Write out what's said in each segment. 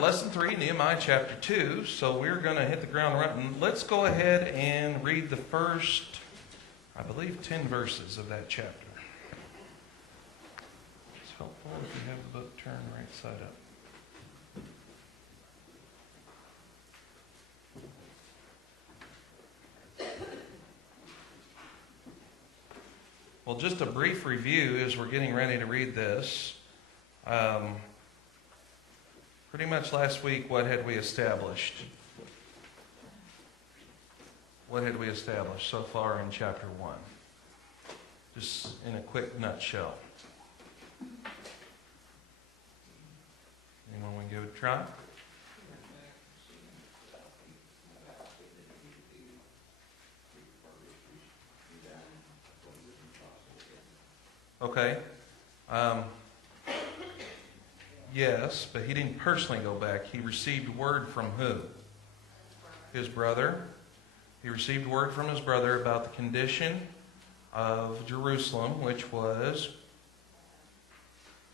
Lesson 3, Nehemiah chapter 2. So we're going to hit the ground running. Let's go ahead and read the first, I believe, 10 verses of that chapter. It's helpful if you have the book turned right side up. Well, just a brief review as we're getting ready to read this. Pretty much last week, what had we established? What had we established so far in chapter 1? Just in a quick nutshell. Anyone want to give it a try? Okay. Yes, but he didn't personally go back. He received word from who? His brother. He received word from his brother about the condition of Jerusalem, which was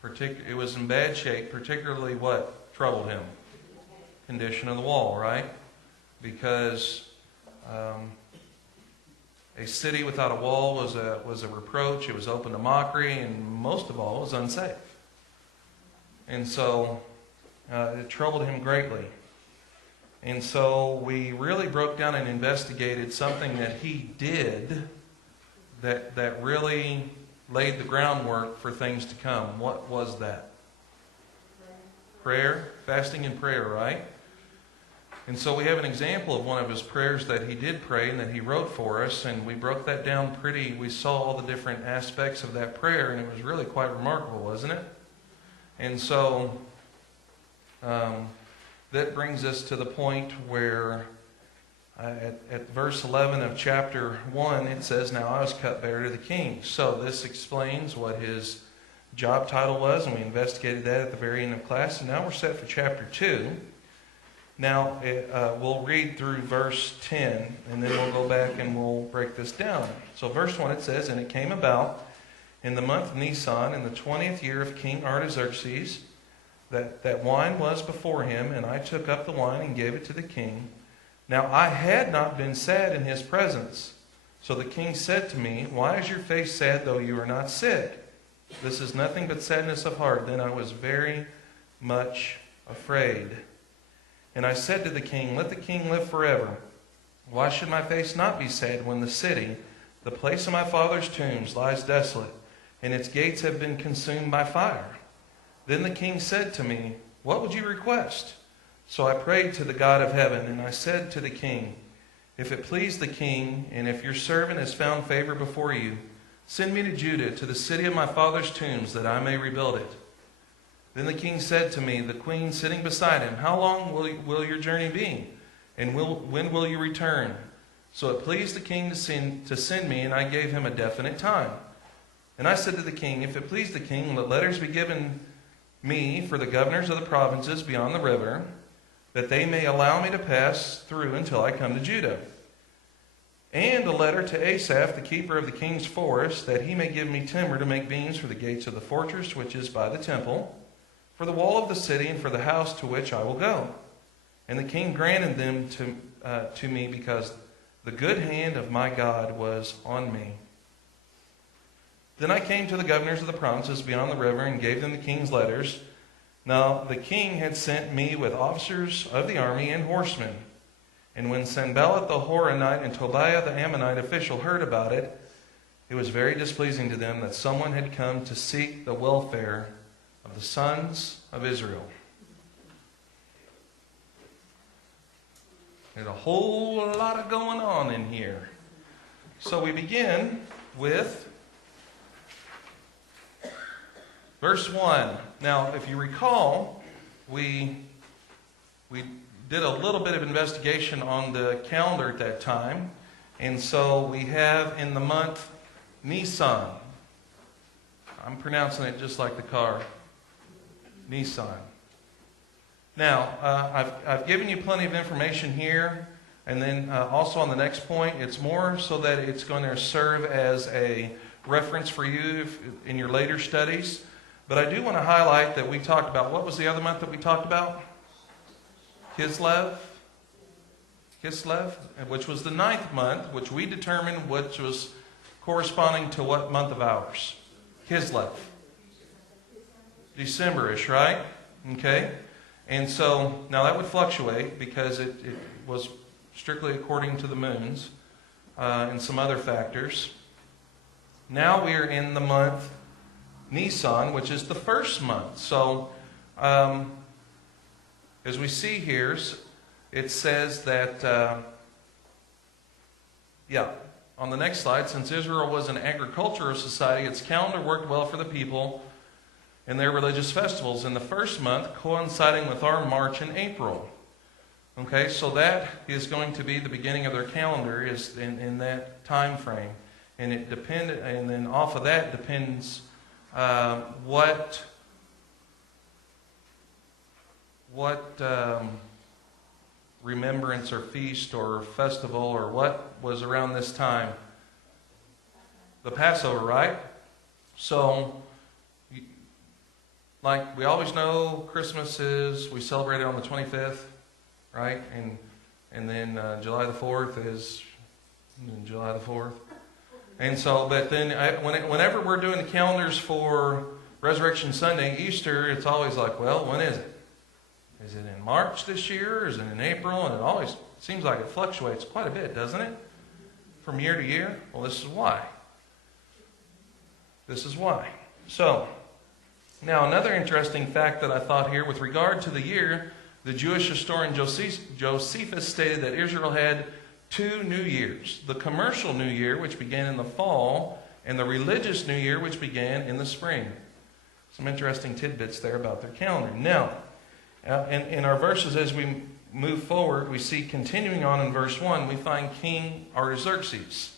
it was in bad shape, particularly what troubled him? Condition of the wall, right? Because a city without a wall was a reproach. It was open to mockery, and most of all, it was unsafe. And so it troubled him greatly. And so we really broke down and investigated something that he did that really laid the groundwork for things to come. What was that? Prayer, fasting and prayer, right? And so we have an example of one of his prayers that he did pray and that he wrote for us, and we broke that down we saw all the different aspects of that prayer, and it was really quite remarkable, wasn't it? And so that brings us to the point where at verse 11 of chapter 1, it says, "Now I was cupbearer to the king." So this explains what his job title was, and we investigated that at the very end of class. And now we're set for chapter 2. Now we'll read through verse 10, and then we'll go back and we'll break this down. So verse 1, it says, "And it came about in the month Nisan, in the 20th year of King Artaxerxes, that wine was before him, and I took up the wine and gave it to the king. Now I had not been sad in his presence. So the king said to me, 'Why is your face sad, though you are not sick? This is nothing but sadness of heart.' Then I was very much afraid. And I said to the king, 'Let the king live forever. Why should my face not be sad when the city, the place of my father's tombs, lies desolate, and its gates have been consumed by fire?' Then the king said to me, 'What would you request?' So I prayed to the God of heaven, and I said to the king, 'If it please the king, and if your servant has found favor before you, send me to Judah, to the city of my father's tombs, that I may rebuild it.' Then the king said to me, the queen sitting beside him, 'How long will your journey be? And when will you return?' So it pleased the king to send me, and I gave him a definite time. And I said to the king, 'If it please the king, let letters be given me for the governors of the provinces beyond the river, that they may allow me to pass through until I come to Judah. And a letter to Asaph, the keeper of the king's forest, that he may give me timber to make beams for the gates of the fortress which is by the temple, for the wall of the city, and for the house to which I will go.' And the king granted them to me because the good hand of my God was on me. Then I came to the governors of the provinces beyond the river and gave them the king's letters. Now the king had sent me with officers of the army and horsemen. And when Sanballat the Horonite and Tobiah the Ammonite official heard about it, it was very displeasing to them that someone had come to seek the welfare of the sons of Israel." There's a whole lot of going on in here. So we begin with verse 1. Now, if you recall, we did a little bit of investigation on the calendar at that time. And so we have in the month Nisan. I'm pronouncing it just like the car. Nisan. Now, I've given you plenty of information here. And then also on the next point, it's more so that it's going to serve as a reference for you in your later studies. But I do want to highlight that we talked about, what was the other month that we talked about? Kislev, which was the 9th month, which we determined which was corresponding to what month of ours? Kislev. December-ish, right? Okay. And so, now that would fluctuate because it was strictly according to the moons and some other factors. Now we are in the month Nisan, which is the first month. So, as we see here, it says that, on the next slide, since Israel was an agricultural society, its calendar worked well for the people and their religious festivals in the first month, coinciding with our March and April. Okay, so that is going to be the beginning of their calendar, is in that time frame, and and then off of that depends what remembrance or feast or festival or what was around this time. The Passover, right? So, like we always know, Christmas we celebrate it on the 25th, right? And then July the 4th is July the 4th. And so, but then whenever we're doing the calendars for Resurrection Sunday, Easter, it's always like, well, when is it? Is it in March this year? Is it in April? And it always seems like it fluctuates quite a bit, doesn't it? From year to year? Well, this is why. This is why. So, now another interesting fact that I thought here, with regard to the year, the Jewish historian Josephus stated that Israel had 2 New Years. The commercial New Year, which began in the fall, and the religious New Year, which began in the spring. Some interesting tidbits there about their calendar. Now, in our verses as we move forward, we see continuing on in verse 1, we find King Artaxerxes.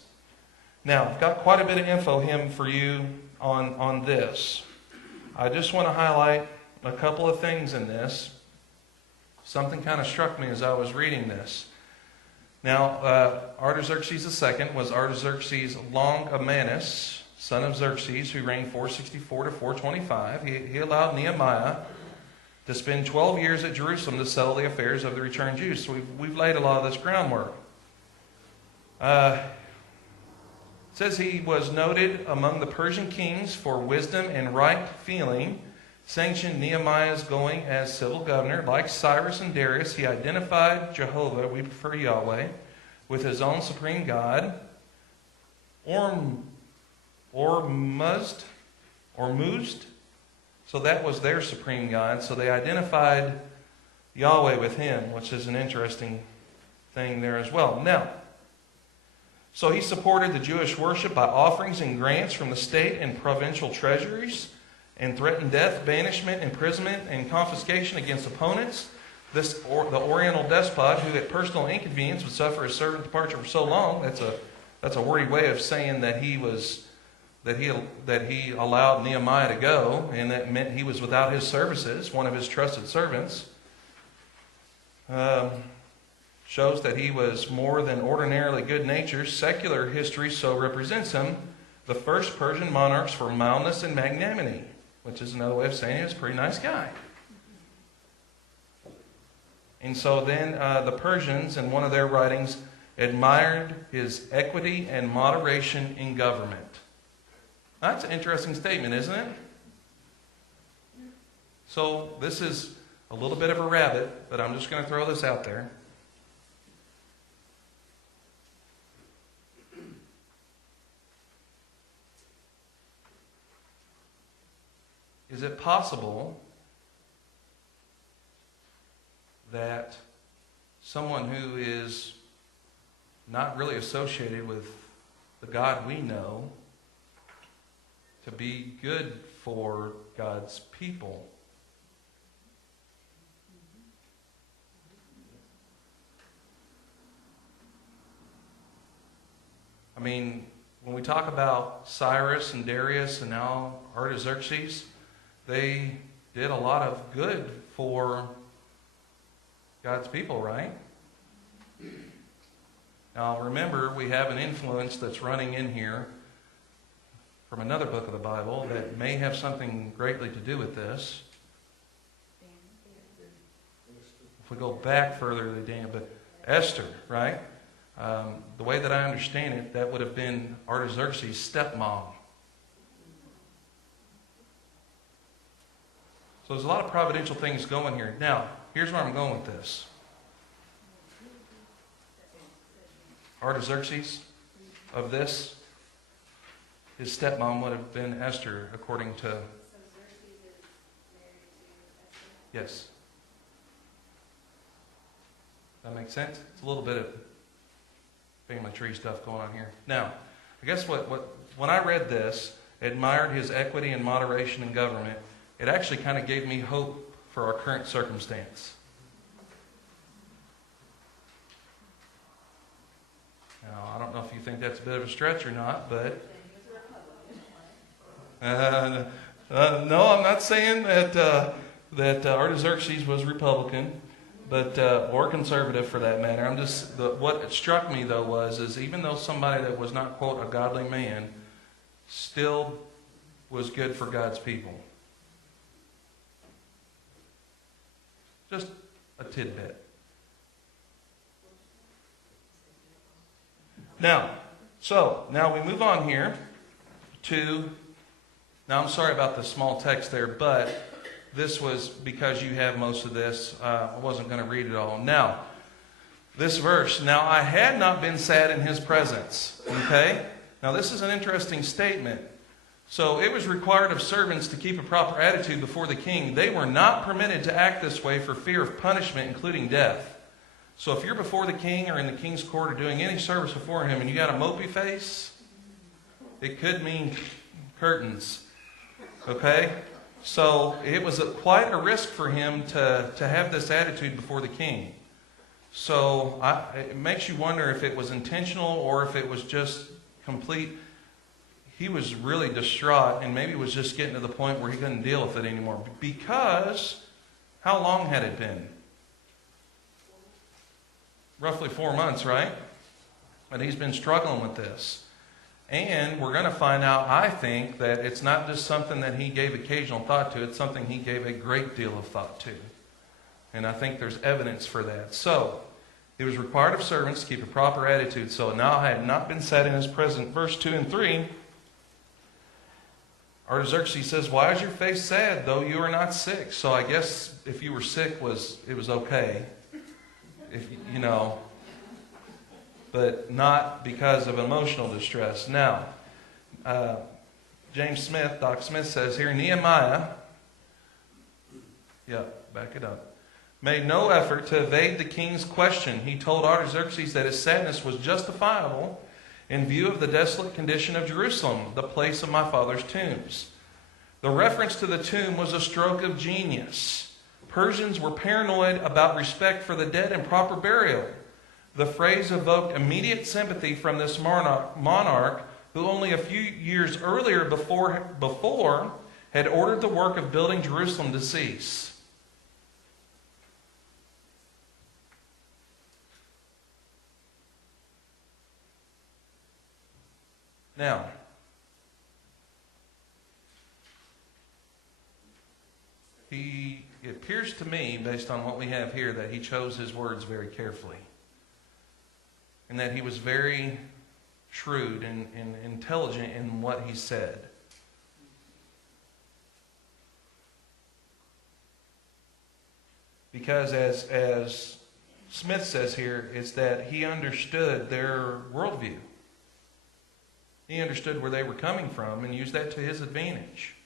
Now, I've got quite a bit of info for you on this. I just want to highlight a couple of things in this. Something kind of struck me as I was reading this. Now, Artaxerxes II was Artaxerxes Longimanus, son of Xerxes, who reigned 464 to 425. He allowed Nehemiah to spend 12 years at Jerusalem to settle the affairs of the returned Jews. So we've laid a lot of this groundwork. It says he was noted among the Persian kings for wisdom and right feeling, sanctioned Nehemiah's going as civil governor. Like Cyrus and Darius, he identified Jehovah, we prefer Yahweh, with his own supreme God. Ormuzd, so that was their supreme God. So they identified Yahweh with him, which is an interesting thing there as well. Now, so he supported the Jewish worship by offerings and grants from the state and provincial treasuries, and threatened death, banishment, imprisonment, and confiscation against opponents. The Oriental despot, who at personal inconvenience would suffer his servant departure for so long, that's a wordy way of saying that he allowed Nehemiah to go, and that meant he was without his services, one of his trusted servants. Shows that he was more than ordinarily good-natured. Secular history so represents him, the first Persian monarchs for mildness and magnanimity, which is another way of saying he was a pretty nice guy. And so then the Persians, in one of their writings, admired his equity and moderation in government. That's an interesting statement, isn't it? So this is a little bit of a rabbit, but I'm just going to throw this out there. Is it possible that someone who is not really associated with the God we know to be good for God's people? I mean, when we talk about Cyrus and Darius and now Artaxerxes, they did a lot of good for God's people, right? Now remember, we have an influence that's running in here from another book of the Bible that may have something greatly to do with this. if we go back further than Daniel, but Esther, right? The way that I understand it, that would have been Artaxerxes' stepmom. So there's a lot of providential things going here. Now, here's where I'm going with this. Artaxerxes of this, his stepmom would have been Esther, according to... So Xerxes is married to Esther? Yes. That makes sense? It's a little bit of family tree stuff going on here. Now, I guess when I read this, admired his equity and moderation in government, it actually kind of gave me hope for our current circumstance. Now, I don't know if you think that's a bit of a stretch or not, but... no, I'm not saying that Artaxerxes was Republican, but or conservative for that matter. What struck me though is even though somebody that was not, quote, a godly man, still was good for God's people. Just a tidbit. Now we move on here to... Now, I'm sorry about the small text there, but this was because you have most of this. I wasn't going to read it all. Now, this verse, now I had not been sad in his presence. Okay? Now, this is an interesting statement. So, it was required of servants to keep a proper attitude before the king. They were not permitted to act this way for fear of punishment, including death. So, if you're before the king or in the king's court or doing any service before him and you got a mopey face, it could mean curtains. Okay? So it was quite a risk for him to have this attitude before the king. So it makes you wonder if it was intentional or if it was just complete. He was really distraught and maybe was just getting to the point where he couldn't deal with it anymore. Because how long had it been? Roughly 4 months, right? And he's been struggling with this. And we're going to find out, I think, that it's not just something that he gave occasional thought to. It's something he gave a great deal of thought to. And I think there's evidence for that. So, it was required of servants to keep a proper attitude. So, now I had not been sad in his presence. Verse 2 and 3, Artaxerxes says, why is your face sad, though you are not sick? So, I guess if you were sick, it was okay. If you know... but not because of emotional distress. Now, James Smith, Doc Smith says here, Nehemiah, back it up, made no effort to evade the king's question. He told Artaxerxes that his sadness was justifiable in view of the desolate condition of Jerusalem, the place of my father's tombs. The reference to the tomb was a stroke of genius. Persians were paranoid about respect for the dead and proper burial. The phrase evoked immediate sympathy from this monarch who only a few years earlier before had ordered the work of building Jerusalem to cease. Now, it appears to me, based on what we have here, that he chose his words very carefully. And that he was very shrewd and intelligent in what he said. Because as Smith says here, it's that he understood their worldview. He understood where they were coming from and used that to his advantage.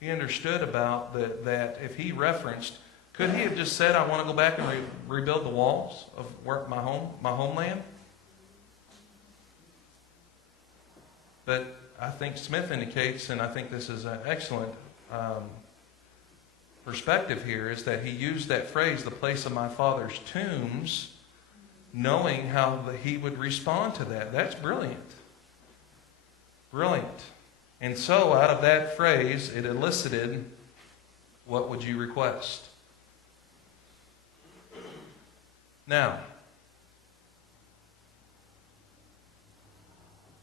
He understood about that if he referenced... Could he have just said, I want to go back and rebuild the walls of my homeland? But I think Smith indicates, and I think this is an excellent perspective here, is that he used that phrase, the place of my father's tombs, knowing how he would respond to that. That's brilliant. Brilliant. And so out of that phrase, it elicited, what would you request? Now,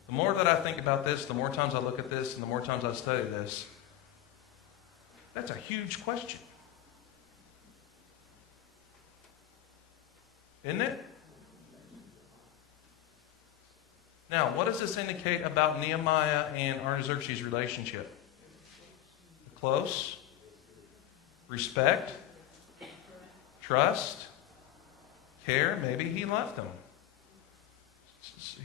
the more that I think about this, the more times I look at this, and the more times I study this, that's a huge question. Isn't it? Now, what does this indicate about Nehemiah and Artaxerxes' relationship? Close, respect, trust, care. Maybe he loved them.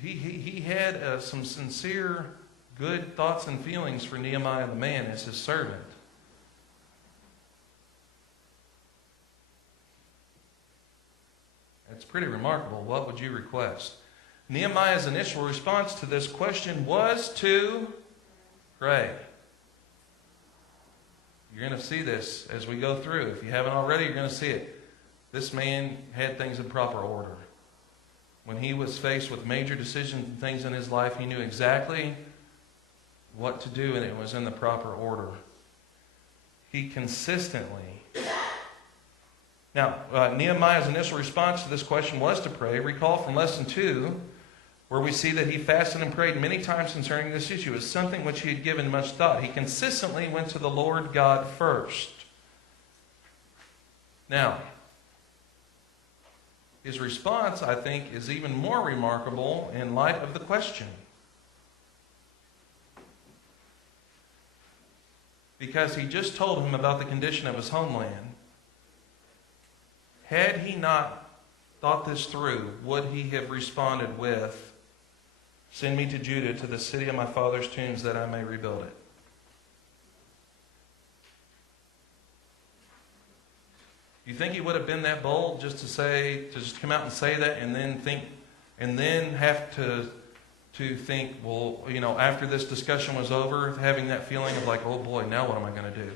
He had some sincere, good thoughts and feelings for Nehemiah the man as his servant. That's pretty remarkable. What would you request? Nehemiah's initial response to this question was to pray. You're going to see this as we go through. If you haven't already, you're going to see it. This man had things in proper order. When he was faced with major decisions and things in his life, he knew exactly what to do, and it was in the proper order. He consistently... Now, Nehemiah's initial response to this question was to pray. Recall from Lesson 2, where we see that he fasted and prayed many times concerning this issue. It was something which he had given much thought. He consistently went to the Lord God first. Now, his response, I think, is even more remarkable in light of the question. Because he just told him about the condition of his homeland. Had he not thought this through, would he have responded with, "Send me to Judah, to the city of my father's tombs, that I may rebuild it"? You think he would have been that bold just to come out and say that, and then have to think, well, after this discussion was over, having that feeling of like, oh boy, now what am I going to do?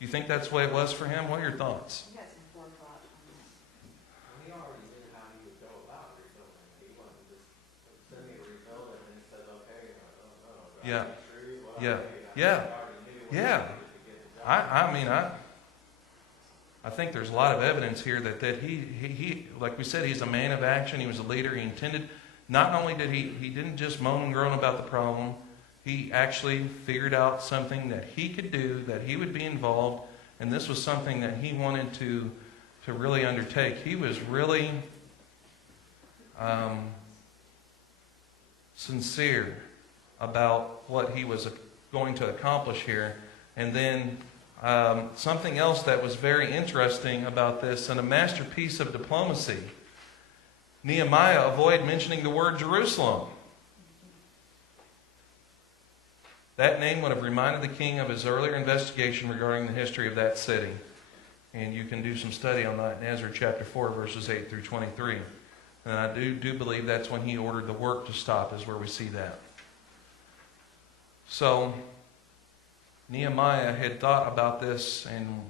You think that's the way it was for him? What are your thoughts? He had some forethought on that. He already knew how he would go about rebuilding it. He wasn't just send me to rebuild it and then said, okay, Yeah. true. Well, Yeah. okay, Yeah. I already knew what Yeah. he needed to get the job. I think there's a lot of evidence here that he, like we said, he's a man of action. He was a leader. He intended, not only did he didn't just moan and groan about the problem, he actually figured out something that he could do, that he would be involved, and this was something that he wanted to really undertake. He was really sincere about what he was going to accomplish here. And then something else that was very interesting about this, and a masterpiece of diplomacy, Nehemiah avoided mentioning the word Jerusalem. That name would have reminded the king of his earlier investigation regarding the history of that city. And you can do some study on that in Ezra chapter 4, verses 8 through 23. And I do believe that's when he ordered the work to stop, is where we see that. So Nehemiah had thought about this and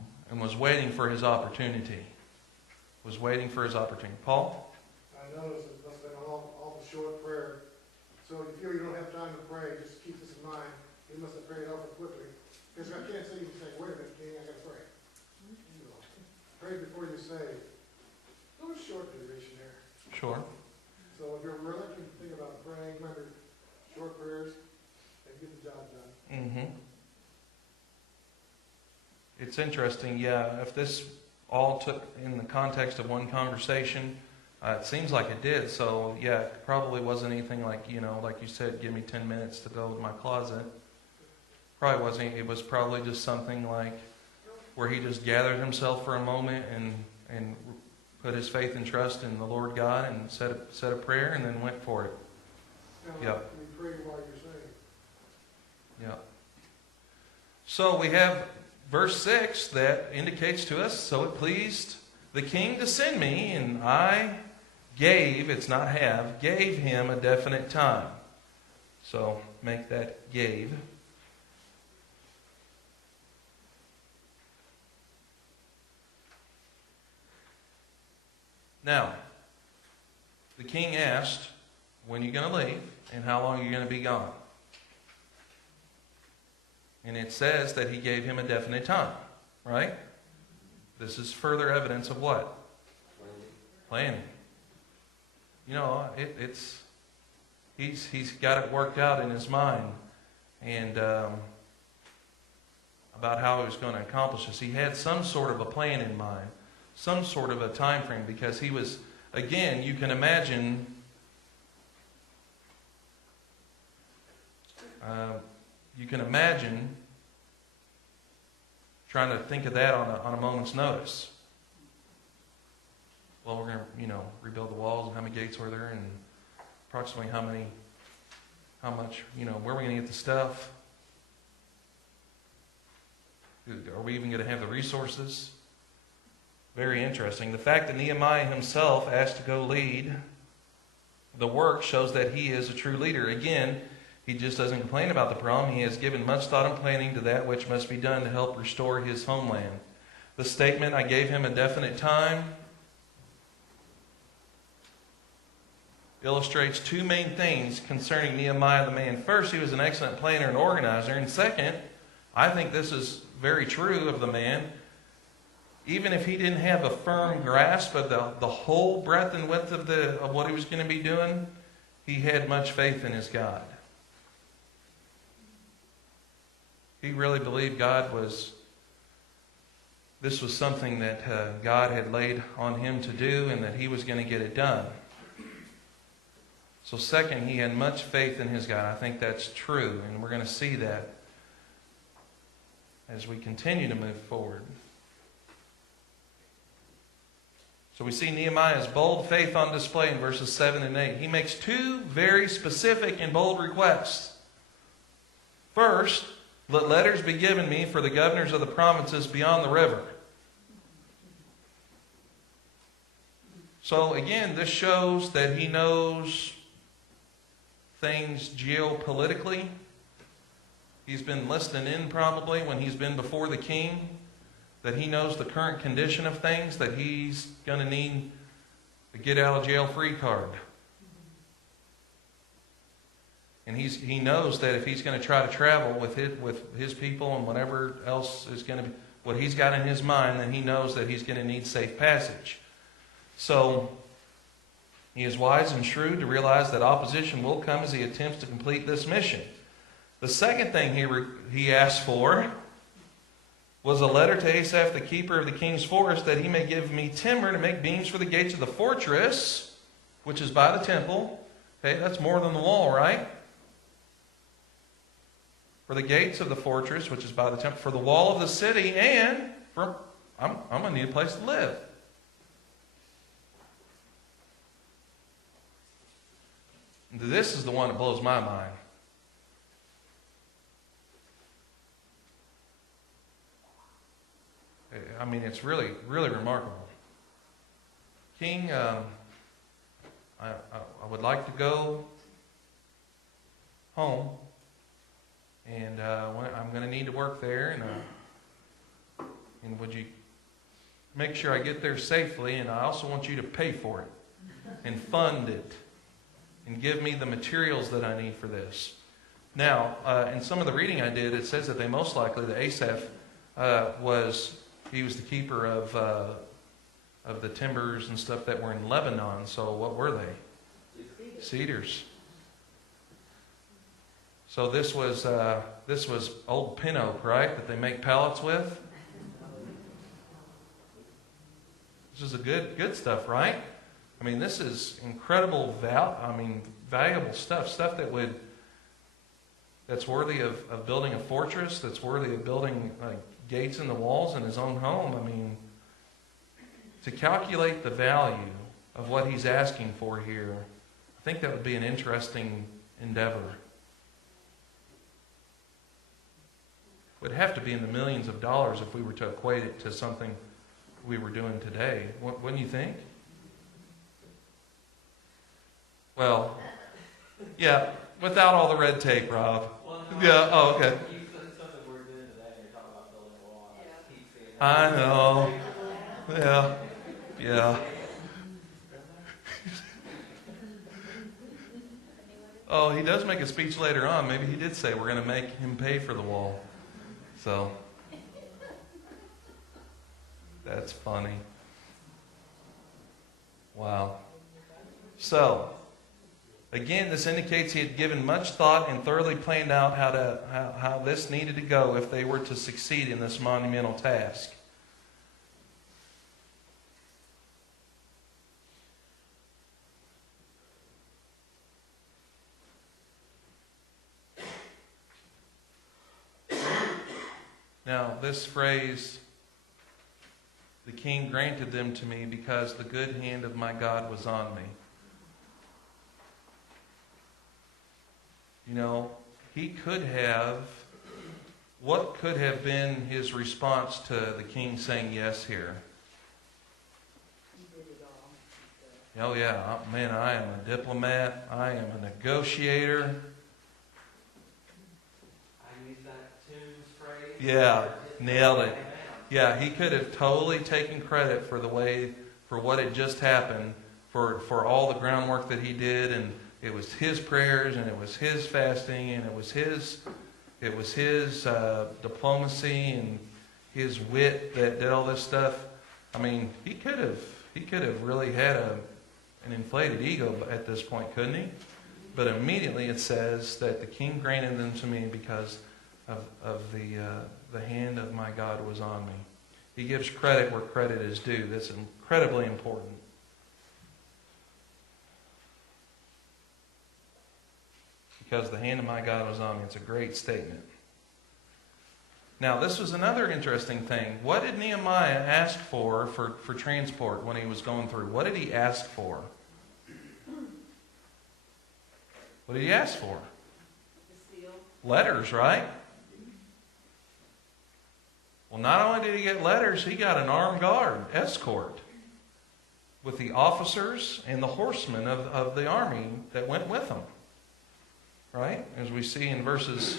was waiting for his opportunity. Paul? I noticed it must have been all the short prayer. So if you feel you don't have time to pray, just keep this in mind. You must have prayed awful quickly. Because I can't say you can say, wait a minute, King, I got to pray. Pray before you say. It was short duration there. Sure. So if you're reluctant to think about praying, remember, short prayers, and get the job done. Mm-hmm. It's interesting, yeah, if this all took in the context of one conversation, it seems like it did. So, yeah, it probably wasn't anything like, like you said, give me 10 minutes to go to my closet. Probably wasn't. It was probably just something like where he just gathered himself for a moment and put his faith and trust in the Lord God and said a prayer and then went for it. Now, Yep. you pray while you're saying. Yeah. So we have verse 6 that indicates to us, so it pleased the king to send me, and I gave, it's not have, gave him a definite time. So make that gave. Now, the king asked, when are you going to leave and how long are you going to be gone? And it says that he gave him a definite time, right? This is further evidence of what? Planning. He's got it worked out in his mind, and about how he was going to accomplish this. He had some sort of a plan in mind, some sort of a time frame, because he was again, you can imagine trying to think of that on a moment's notice. Well, we're going to, rebuild the walls, and how many gates were there, and approximately how much, where are we going to get the stuff? Are we even going to have the resources? Very interesting. The fact that Nehemiah himself asked to go lead the work shows that he is a true leader. Again, he just doesn't complain about the problem. He has given much thought and planning to that which must be done to help restore his homeland. The statement, "I gave him a definite time," illustrates two main things concerning Nehemiah the man. First, he was an excellent planner and organizer. And second, I think this is very true of the man. Even if he didn't have a firm grasp of the whole breadth and width of what he was going to be doing, he had much faith in his God. He really believed this was something that God had laid on him to do, and that he was going to get it done. So second, he had much faith in his God. I think that's true, and we're going to see that as we continue to move forward. So we see Nehemiah's bold faith on display in verses 7 and 8. He makes two very specific and bold requests. First, let letters be given me for the governors of the provinces beyond the river. So again, this shows that he knows things geopolitically. He's been listening in probably when he's been before the king, that he knows the current condition of things, that he's going to need a get out of jail free card. And he knows that if he's going to try to travel with his people and whatever else is going to be, what he's got in his mind, then he knows that he's going to need safe passage. So he is wise and shrewd to realize that opposition will come as he attempts to complete this mission. The second thing he asked for was a letter to Asaph, the keeper of the king's forest, that he may give me timber to make beams for the gates of the fortress, which is by the temple. Okay, that's more than the wall, right? For the gates of the fortress, which is by the temple, for the wall of the city, and I'm going to need a place to live. This is the one that blows my mind. I mean, it's really, really remarkable. King, I would like to go home, and I'm going to need to work there, and would you make sure I get there safely, and I also want you to pay for it and fund it and give me the materials that I need for this. Now, in some of the reading I did, it says that that Asaph was the keeper of the timbers and stuff that were in Lebanon. So what were they? Cedars. So this was old pin oak, right? That they make pallets with. This is a good stuff, right? I mean, this is incredible valuable stuff that's worthy of building a fortress, that's worthy of building gates in the walls in his own home. I mean, to calculate the value of what he's asking for here, I think that would be an interesting endeavor. It would have to be in the millions of dollars if we were to equate it to something we were doing today. Wouldn't you think? Well, yeah, without all the red tape, Rob. Well, no, Yeah, oh, okay. You said something we're doing today, and you're talking about building a wall. I know. Yeah. Oh, he does make a speech later on. Maybe he did say we're going to make him pay for the wall. So, that's funny. Wow. So, again, this indicates he had given much thought and thoroughly planned out how this needed to go if they were to succeed in this monumental task. Now, this phrase, the king granted them to me because the good hand of my God was on me. You know, he could have, what could have been his response to the king saying yes here? He did it all. Oh yeah, man, I am a diplomat. I am a negotiator. I use that tunes phrase. Yeah, nailed it. Yeah, he could have totally taken credit for for what had just happened, for all the groundwork that he did, and it was his prayers, and it was his fasting, and it was his diplomacy and his wit that did all this stuff. I mean, he could have really had an inflated ego at this point, couldn't he? But immediately it says that the king granted them to me because of the hand of my God was on me. He gives credit where credit is due. That's incredibly important. Because the hand of my God was on me. It's a great statement. Now, this was another interesting thing. What did Nehemiah ask for transport when he was going through? What did he ask for? What did he ask for? The seal. Letters, right? Well, not only did he get letters, he got an armed guard escort with the officers and the horsemen of the army that went with him. Right? As we see in verses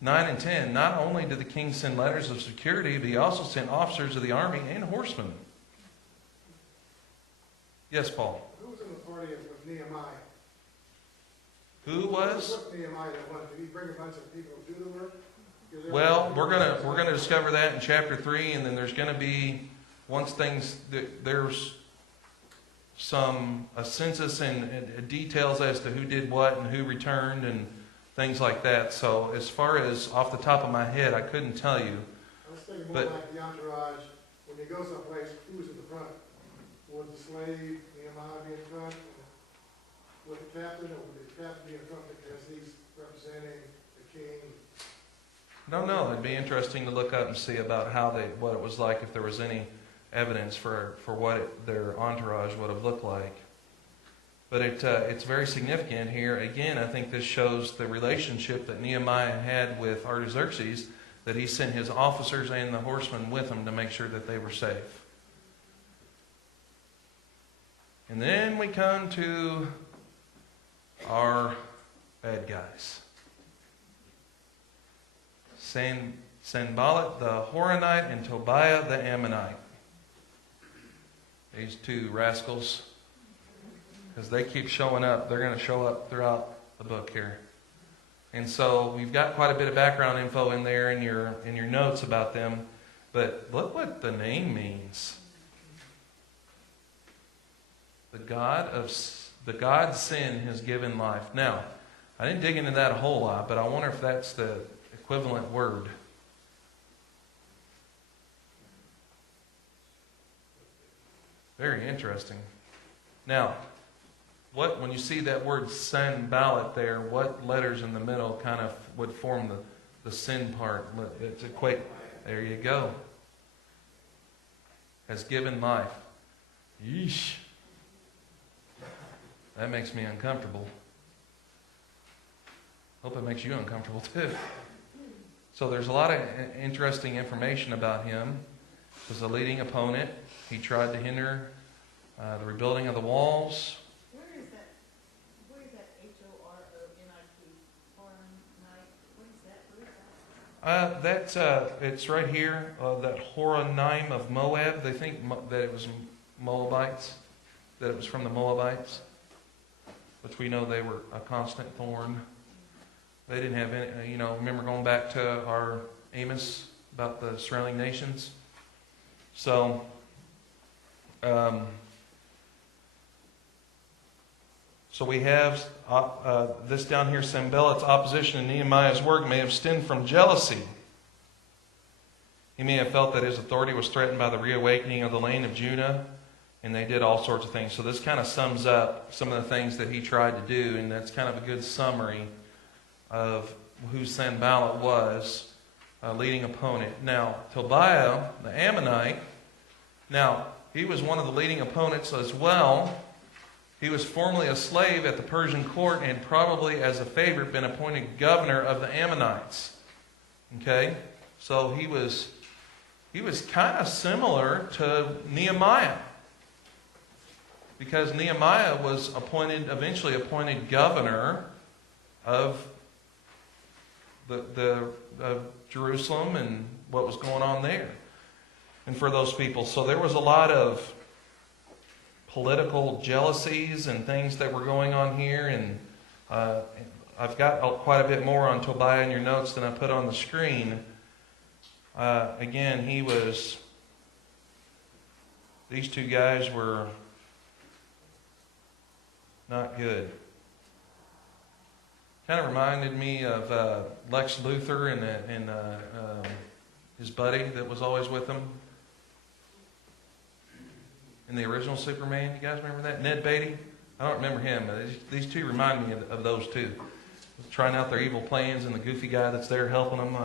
9 and 10, not only did the king send letters of security, but he also sent officers of the army and horsemen. Yes, Paul? Who was in the party with Nehemiah? Who was? What Nehemiah wanted? Did he bring a bunch of people to do the work? Well, we're gonna discover that in chapter 3, and then there's gonna be, once things, there's a census and details as to who did what and who returned and things like that. So as far as off the top of my head, I couldn't tell you. I was thinking more like the entourage. When you go someplace, who's in the front? Would the slave, Nehemiah, be in front? Would the captain, or would the captain be in front because he's representing the king? No, it'd be interesting to look up and see about what it was like, if there was any evidence for what their entourage would have looked like. But it's very significant here. Again, I think this shows the relationship that Nehemiah had with Artaxerxes, that he sent his officers and the horsemen with him to make sure that they were safe. And then we come to our bad guys. Sanballat the Horonite and Tobiah the Ammonite. These two rascals, because they keep showing up. They're going to show up throughout the book here. And so we've got quite a bit of background info in there in your notes about them. But look what the name means. The God sin has given life. Now, I didn't dig into that a whole lot, but I wonder if that's the equivalent word. Very interesting. Now, when you see that word Sanballat there, what letters in the middle kind of would form the sin part? It's equate. There you go. Has given life. Yeesh. That makes me uncomfortable. Hope it makes you uncomfortable too. So there's a lot of interesting information about him. He was a leading opponent. He tried to hinder the rebuilding of the walls. Where is that H-O-R-O-N-I-T? Horonite? What is that? It's right here. That Horonaim of Moab. They think that it was Moabites. That it was from the Moabites, which we know they were a constant thorn. They didn't have any. Remember going back to our Amos about the surrounding nations. So. So we have this down here, Sanballat's opposition to Nehemiah's work may have stemmed from jealousy. He may have felt that his authority was threatened by the reawakening of the land of Judah, and they did all sorts of things. So this kind of sums up some of the things that he tried to do, and that's kind of a good summary of who Sanballat was. leading opponent. Now, Tobiah, the Ammonite, now, he was one of the leading opponents as well. He was formerly a slave at the Persian court and probably, as a favorite, been appointed governor of the Ammonites. Okay? So he was kind of similar to Nehemiah. Because Nehemiah was eventually appointed governor of of Jerusalem and what was going on there. And for those people. So there was a lot of political jealousies and things that were going on here. And I've got quite a bit more on Tobiah in your notes than I put on the screen. Again, these two guys were not good. Kind of reminded me of Lex Luthor and his buddy that was always with him in the original Superman. You guys remember that? Ned Beatty? I don't remember him. But these two remind me of those two. Trying out their evil plans and the goofy guy that's there helping them.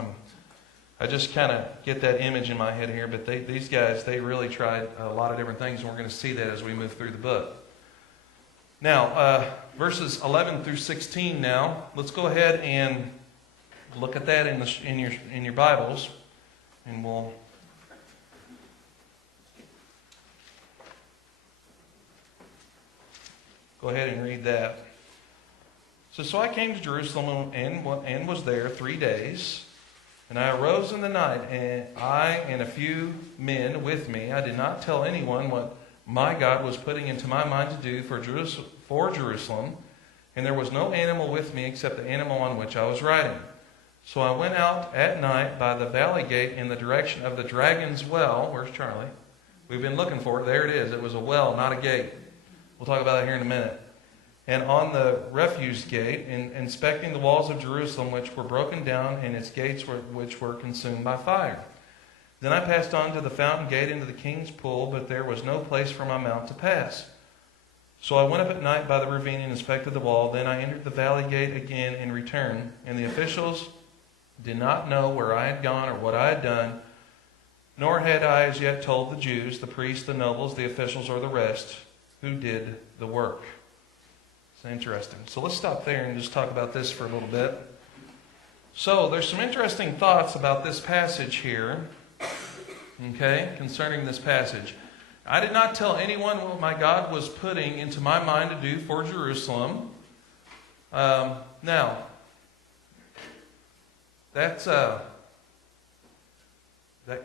I just kind of get that image in my head here. But these guys, they really tried a lot of different things, and we're going to see that as we move through the book. Now, verses 11 through 16 now. Let's go ahead and look at that in your Bibles. And we'll go ahead and read that. So I came to Jerusalem and was there 3 days. And I arose in the night, and I and a few men with me. I did not tell anyone what my God was putting into my mind to do for Jerusalem. And there was no animal with me except the animal on which I was riding. So I went out at night by the valley gate in the direction of the Dragon's Well. Where's Charlie? We've been looking for it. There it is. It was a well, not a gate. We'll talk about it here in a minute. And on the refuse gate, inspecting the walls of Jerusalem, which were broken down, and its gates which were consumed by fire. Then I passed on to the fountain gate into the king's pool, but there was no place for my mount to pass. So I went up at night by the ravine and inspected the wall. Then I entered the valley gate again and returned. And the officials did not know where I had gone or what I had done, nor had I as yet told the Jews, the priests, the nobles, the officials, or the rest who did the work. It's interesting. So let's stop there and just talk about this for a little bit. So there's some interesting thoughts about this passage here, okay, concerning this passage. I did not tell anyone what my God was putting into my mind to do for Jerusalem. Now, that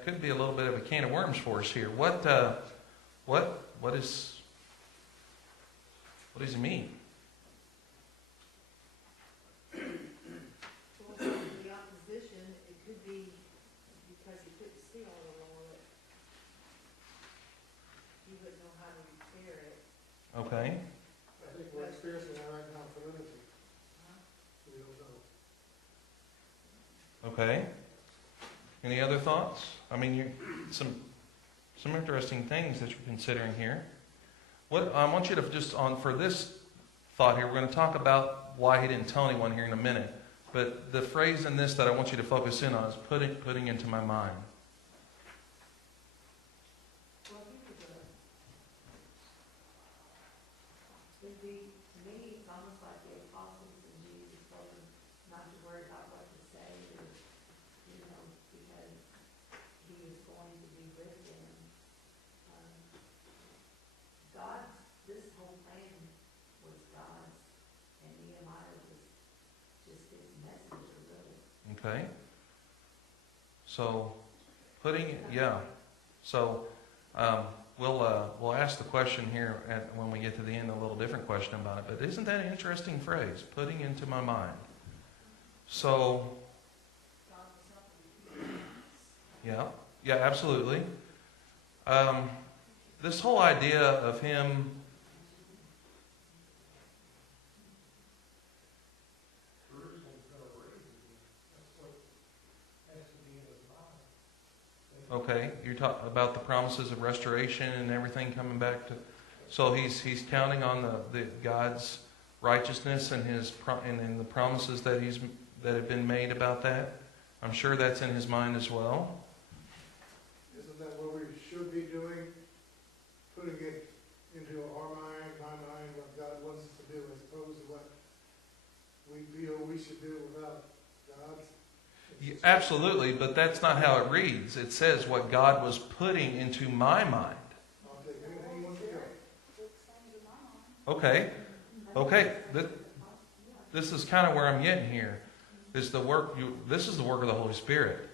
could be a little bit of a can of worms for us here. What does he mean? Well, the opposition, it could be because he couldn't see all the wall. He wouldn't know how to repair it. Okay. I think we're experiencing that right now for liberty. We don't know. Okay. Any other thoughts? I mean, some interesting things that you're considering here. What I want you to just for this thought here, we're going to talk about why he didn't tell anyone here in a minute. But the phrase in this that I want you to focus in on is putting into my mind. Well, I think it'd be, to me, it's almost like the apostles and Jesus told them not to worry about what to say, or, because he was going to be with them. This whole plan was God's, and Nehemiah was just his messenger, really. Okay. So, So, we'll ask the question here when we get to the end, a little different question about it. But isn't that an interesting phrase? Putting into my mind. So, yeah, absolutely. This whole idea of him. Okay, you're talking about the promises of restoration and everything coming back to. So he's counting on the God's righteousness and and the promises that have been made about that. I'm sure that's in his mind as well. Isn't that what we should be doing? Putting it into our mind, my mind, what God wants us to do, as opposed to what we feel we should do without God's. Absolutely, but that's not how it reads. It says what God was putting into my mind. I'll take anything He wants to do. Okay. Okay. This is kind of where I'm getting here. This is the work of the Holy Spirit.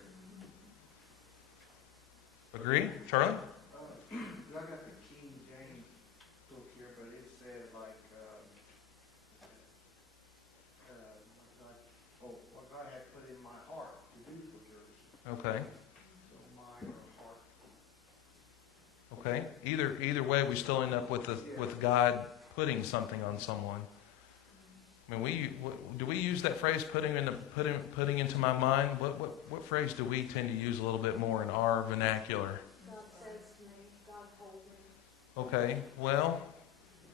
Agree, Charlie? I got the King James book here, but it says like, what God had put in my heart to do for yours. Okay. So mind or heart. Okay. Either way, we still end up with God putting something on someone. I mean, do we use that phrase putting into my mind? What phrase do we tend to use a little bit more in our vernacular? God says to me, God told me. Okay. Well,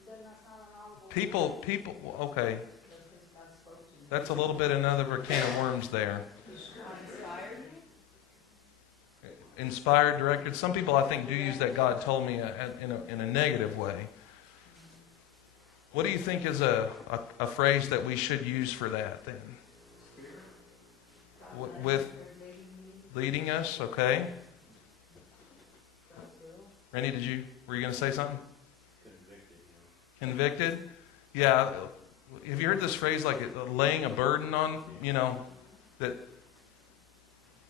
Then that's not an audible. people. Okay. It's not supposed to. That's a little bit another can of worms there. God inspired me. Inspired, directed. Some people, I think, do use that God told me in a negative way. What do you think is a phrase that we should use for that then? With leading us, okay? Randy, were you going to say something? Convicted? Yeah. Have you heard this phrase like laying a burden on, that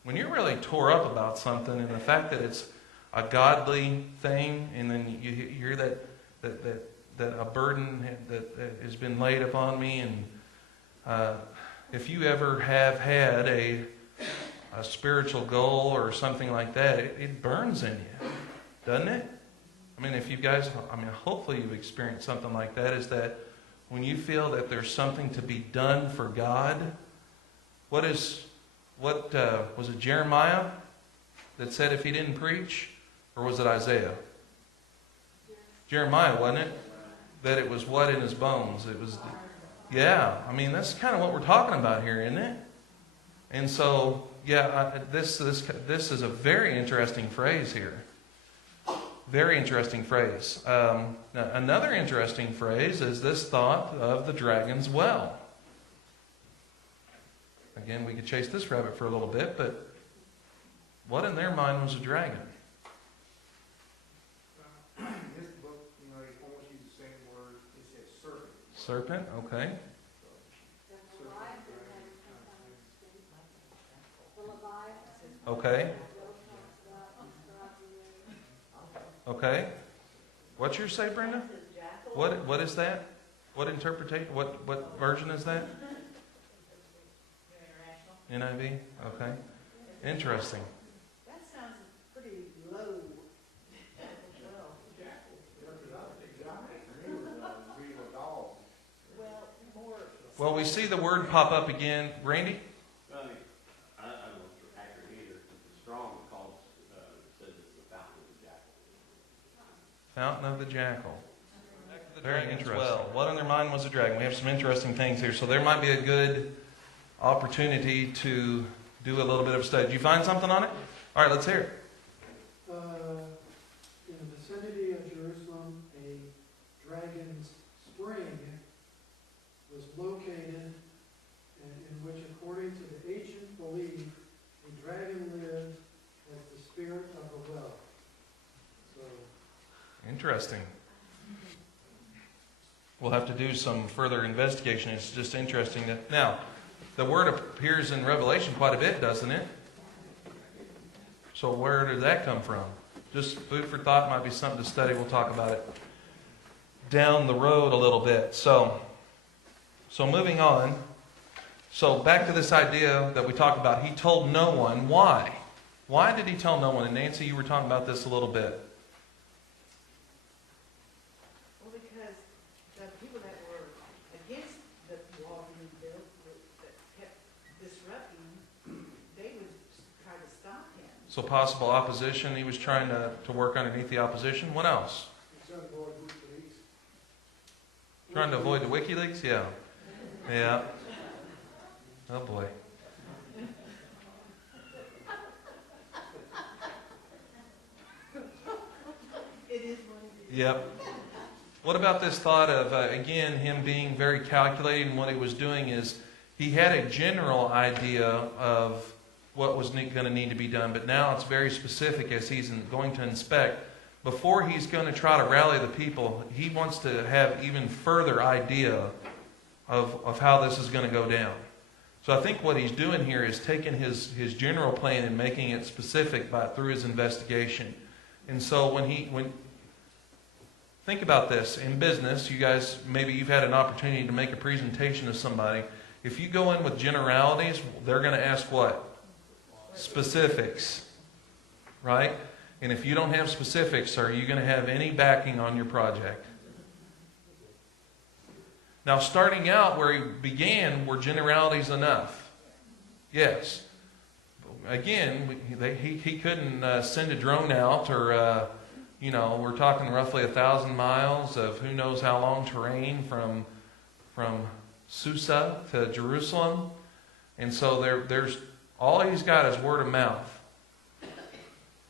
when you're really tore up about something and the fact that it's a godly thing, and then you hear that a burden that has been laid upon me, and if you ever have had a spiritual goal or something like that, it burns in you, doesn't it? I mean, hopefully you've experienced something like that, is that when you feel that there's something to be done for God, was it Jeremiah that said if he didn't preach, or was it Isaiah? Jeremiah, wasn't it? That it was what in his bones? It was, yeah. I mean, that's kind of what we're talking about here, isn't it? And so, yeah, this is a very interesting phrase here. Very interesting phrase. Now, another interesting phrase is this thought of the dragon's well. Again, we could chase this rabbit for a little bit, but what in their mind was a dragon? This book, he almost used the same word. It says serpent. Serpent, okay. Okay. Okay. What's yours say, Brenda? What is that? What interpretation? What version is that? NIV? Okay. Interesting. That sounds pretty low. Well, we see the word pop up again. Randy? Well, I don't know if it's accurate either. The Strong says it's the fountain of the jackal. Fountain of the Jackal. Very interesting. Well, what on their mind was a dragon? We have some interesting things here. So there might be a good opportunity to do a little bit of study. Did you find something on it? All right, let's hear it. In the vicinity of Jerusalem, a dragon's spring was located, in which, according to the ancient belief, a dragon lived as the spirit of a well. So, Interesting. We'll have to do some further investigation. It's just interesting. Now, the word appears in Revelation quite a bit, doesn't it? So where did that come from? Just food for thought, might be something to study. We'll talk about it down the road a little bit. So moving on. So back to this idea that we talked about. He told no one. Why? Why did he tell no one? And Nancy, you were talking about this a little bit. Well, because the people that were against the wall being built, that kept disrupting, they would try to stop him. So possible opposition. He was trying to work underneath the opposition. What else? Trying to avoid the WikiLeaks? Yeah. Yeah. Oh boy. Yep. What about this thought of, again, him being very calculated, and what he was doing is he had a general idea of what was going to need to be done, but now it's very specific as he's going to inspect. Before he's going to try to rally the people, he wants to have even further idea of how this is going to go down. So I think what he's doing here is taking his general plan and making it specific through his investigation. And so think about this. In business, you guys, maybe you've had an opportunity to make a presentation to somebody. If you go in with generalities, they're going to ask what? Specifics. Right? And if you don't have specifics, are you going to have any backing on your project? Now, starting out where he began, were generalities enough? Yes. Again, he couldn't send a drone out, or we're talking roughly 1,000 miles of who knows how long terrain from Susa to Jerusalem, and so there's all he's got is word of mouth.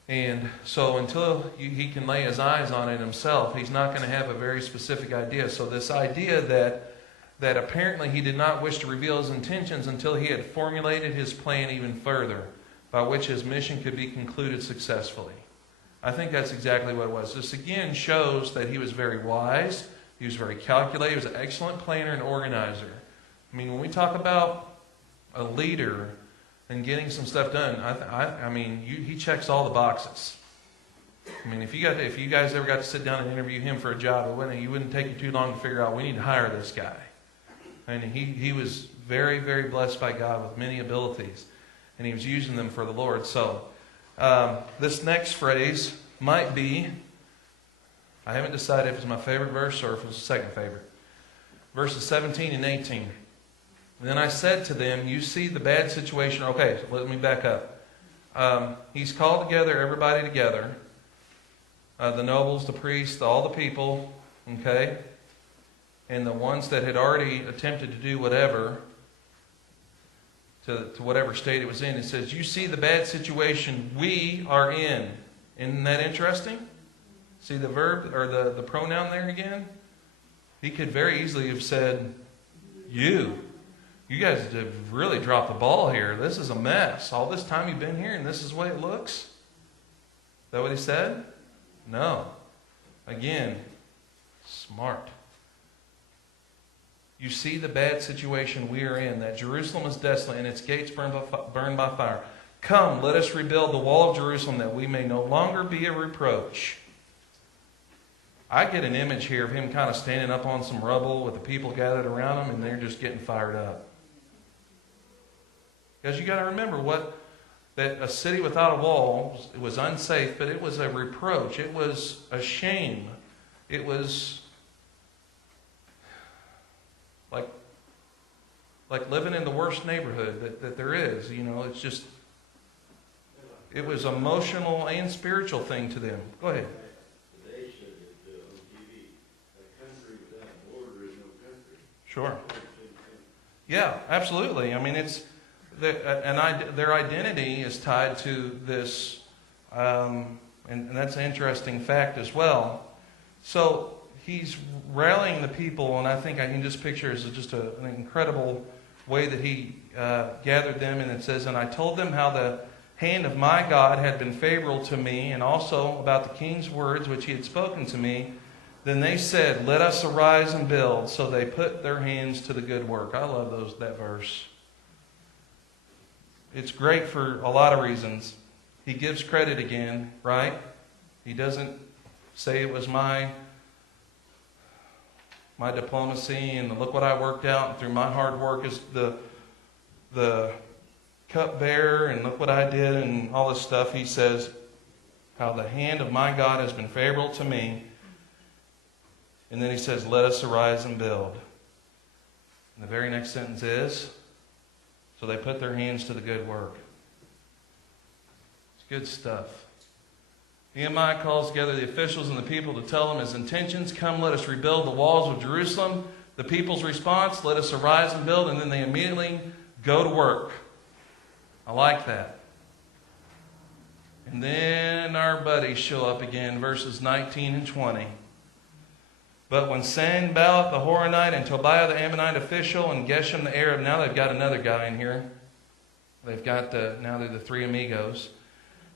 And so until he can lay his eyes on it himself, he's not going to have a very specific idea. So this idea that apparently he did not wish to reveal his intentions until he had formulated his plan even further, by which his mission could be concluded successfully. I think that's exactly what it was. This again shows that he was very wise, he was very calculated, he was an excellent planner and organizer. I mean, when we talk about a leader and getting some stuff done, he checks all the boxes. I mean, if you guys ever got to sit down and interview him for a job, you wouldn't take you too long to figure out, we need to hire this guy. And he was very, very blessed by God with many abilities, and he was using them for the Lord. So this next phrase might be, I haven't decided if it's my favorite verse or if it's the second favorite. Verses 17 and 18. Then I said to them, you see the bad situation. Okay, so let me back up. He's called together, everybody together. The nobles, the priests, all the people. Okay? And the ones that had already attempted to do whatever, to whatever state it was in. It says, you see the bad situation we are in. Isn't that interesting? See the verb, or the pronoun there again? He could very easily have said, you. You guys have really dropped the ball here. This is a mess. All this time you've been here and this is the way it looks? Is that what he said? No. Again, smart. You see the bad situation we are in, that Jerusalem is desolate and its gates burned by fire. Come, let us rebuild the wall of Jerusalem that we may no longer be a reproach. I get an image here of him kind of standing up on some rubble with the people gathered around him, and they're just getting fired up. Because you got to remember that a city without a wall, it was unsafe, but it was a reproach. It was a shame. It was like living in the worst neighborhood that there is. It's just, it was emotional and spiritual thing to them. Go ahead. Today said it on TV, a country without a border is no country. Sure. Yeah, absolutely. I mean, their identity is tied to this, and that's an interesting fact as well. So he's rallying the people, and I think I can just picture it as just an incredible way that he gathered them. And it says, and I told them how the hand of my God had been favorable to me, and also about the king's words which he had spoken to me. Then they said, let us arise and build. So they put their hands to the good work. I love that verse. It's great for a lot of reasons. He gives credit again, right? He doesn't say it was my diplomacy and look what I worked out, and through my hard work is the cupbearer, and look what I did and all this stuff. He says how the hand of my God has been favorable to me. And then he says, let us arise and build. And the very next sentence is, so they put their hands to the good work. It's good stuff. Nehemiah calls together the officials and the people to tell them his intentions. Come, let us rebuild the walls of Jerusalem. The people's response, let us arise and build. And then they immediately go to work. I like that. And then our buddies show up again, verses 19 and 20. But when Sanballat the Horonite and Tobiah the Ammonite official and Geshem the Arab, now they've got another guy in here. They've got now they're the three amigos.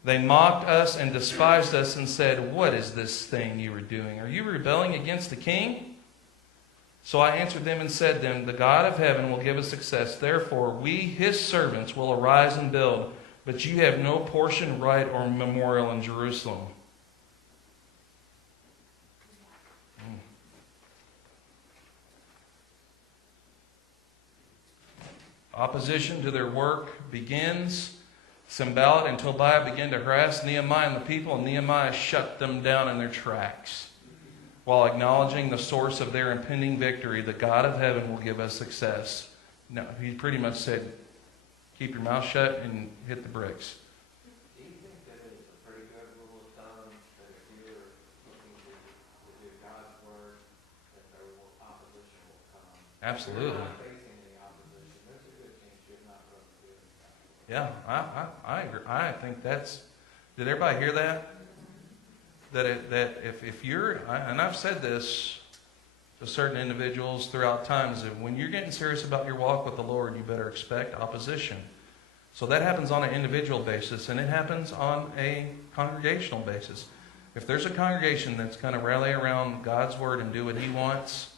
They mocked us and despised us and said, "What is this thing you are doing? Are you rebelling against the king?" So I answered them and said to them, "The God of heaven will give us success. Therefore, we, his servants, will arise and build. But you have no portion, right, or memorial in Jerusalem." Opposition to their work begins. Sanballat and Tobiah begin to harass Nehemiah and the people, and Nehemiah shut them down in their tracks while acknowledging the source of their impending victory. The God of heaven will give us success. No, he pretty much said, keep your mouth shut and hit the bricks. Do you think that it's a pretty good rule of thumb that if you're looking to do God's work, that there will opposition will come? Absolutely. If you're not facing any opposition, there's a good chance you're not going to do it. Yeah, I agree. I think that's. Did everybody hear that? That if you're, and I've said this to certain individuals throughout times, that when you're getting serious about your walk with the Lord, you better expect opposition. So that happens on an individual basis, and it happens on a congregational basis. If there's a congregation that's going to rally around God's word and do what He wants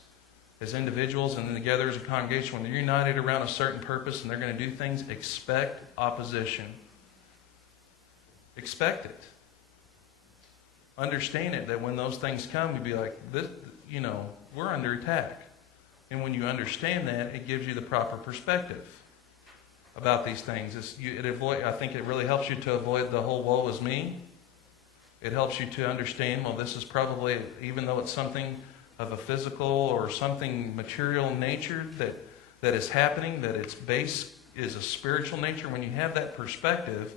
as individuals, and then together as a congregation, when they're united around a certain purpose and they're going to do things, expect opposition. Expect it. Understand it, that when those things come, you'd be like, this, we're under attack. And when you understand that, it gives you the proper perspective about these things. I think it really helps you to avoid the whole woe is me. It helps you to understand, well, this is probably, even though it's something of a physical or something material nature that is happening, that its base is a spiritual nature. When you have that perspective,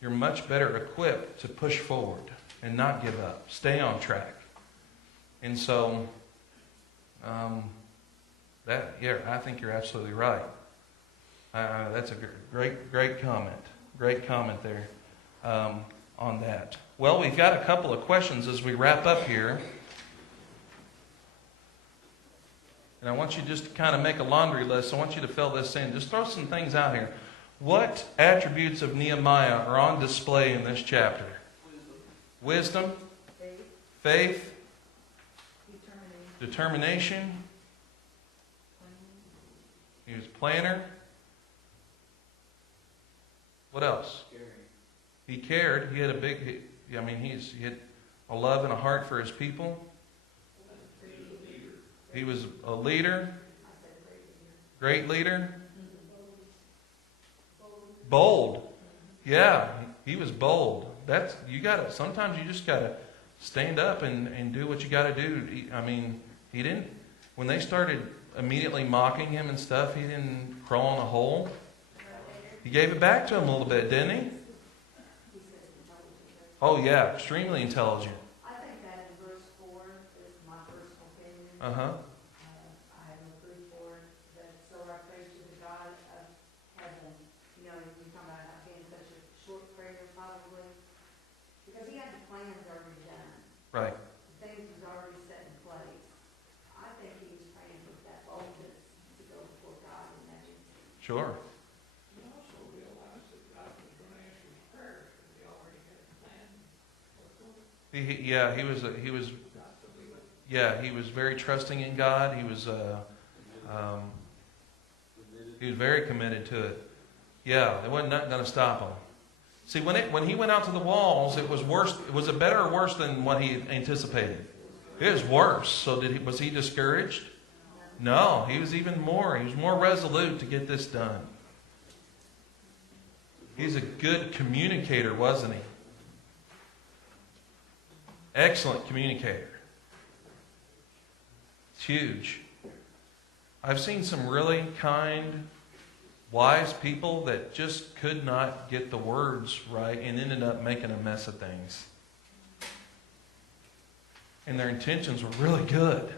you're much better equipped to push forward and not give up. Stay on track. And so, I think you're absolutely right. That's a great comment. Great comment there on that. Well, we've got a couple of questions as we wrap up here. And I want you just to kind of make a laundry list. I want you to fill this in. Just throw some things out here. What attributes of Nehemiah are on display in this chapter? Wisdom, faith, determination. He was a planner. What else? He cared. He had he had a love and a heart for his people. He was a leader. Great leader. Bold. Yeah, he was bold. Sometimes you just gotta stand up and do what you gotta do. He didn't, when they started immediately mocking him and stuff, he didn't crawl in a hole. He gave it back to him a little bit, didn't he? Oh yeah, extremely intelligent. I think that in verse 4 is my personal opinion. Uh-huh. I have no proof for it, that so I pray to the God of heaven. You're talking about not being such a short prayer probably, because he had the plans already done. Right. Things was already set in place. I think he was praying with that boldness to go before God in that instance. Sure. You also realize that God was going to answer his prayers because he already had a plan. He was very trusting in God. He was very committed to it. Yeah, there wasn't nothing going to stop him. See, when he went out to the walls, it was worse. Was it better or worse than what he anticipated? It was worse. So was he discouraged? No, he was more resolute to get this done. He's a good communicator, wasn't he? Excellent communicator. It's huge. I've seen some really kind, wise people that just could not get the words right and ended up making a mess of things. And their intentions were really good.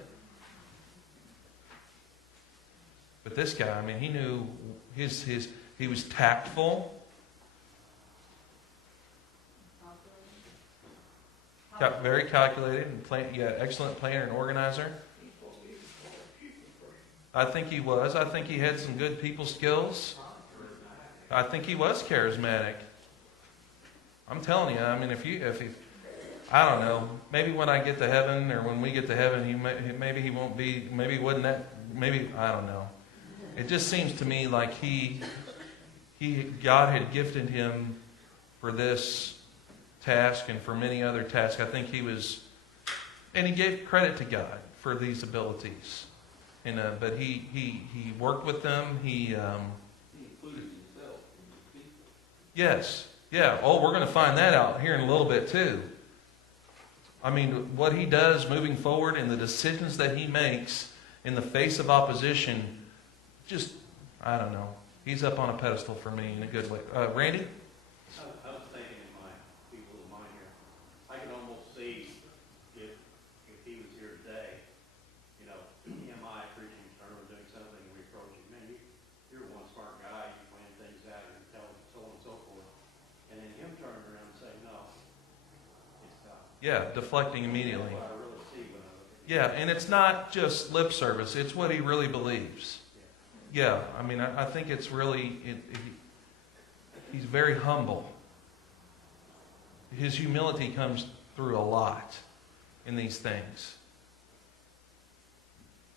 But this guy, he knew he was tactful. Very calculated and excellent planner and organizer. I think he was. I think he had some good people skills. I think he was charismatic. I'm telling you. I mean, if he, I don't know. Maybe when I get to heaven, or when we get to heaven, maybe he won't be. Maybe wouldn't that? Maybe I don't know. It just seems to me like God had gifted him for this task and for many other tasks. I think he was, and he gave credit to God for these abilities. And but he worked with them. He included himself in his people. Yes. Yeah. Oh, we're going to find that out here in a little bit too. I mean, what he does moving forward and the decisions that he makes in the face of opposition, just, I don't know. He's up on a pedestal for me in a good way. Randy? I was thinking in my people of mine here, I can almost see if he was here today, you know, Nehemiah preaching or doing something, and we approach him, man, you're one smart guy, you plan things out, you tell him so on and so forth. And then him turning around and saying, no, it's God. Yeah, deflecting immediately. That's what I really see when I look at Yeah, and it's not just lip service. It's what he really believes. Yeah, I mean, I think it's really, he's very humble. His humility comes through a lot in these things.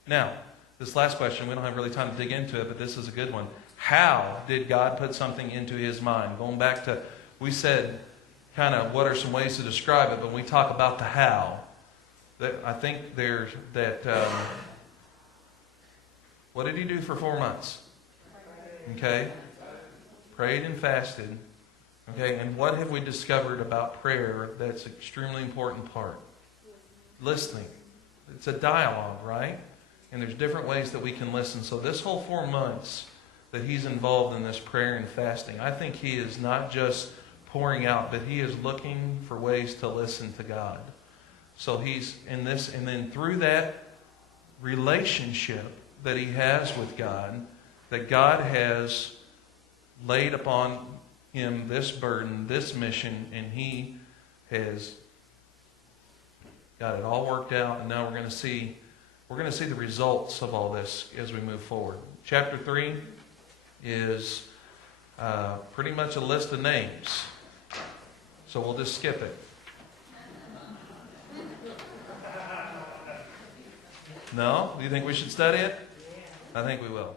Now, this last question, we don't have really time to dig into it, but this is a good one. How did God put something into his mind? Going back to, we said kind of what are some ways to describe it, but when we talk about the how, that I think there's that, what did he do for 4 months? Okay. Prayed and fasted. Okay, and what have we discovered about prayer that's an extremely important part? Listening. It's a dialogue, right? And there's different ways that we can listen. So this whole 4 months that he's involved in this prayer and fasting, I think he is not just pouring out, but he is looking for ways to listen to God. So he's in this, and then through that relationship that he has with God, that God has laid upon him this burden, this mission, and he has got it all worked out, and now we're going to see the results of all this as we move forward. Chapter 3 is pretty much a list of names, so we'll just skip it. No? Do you think we should study it? I think we will.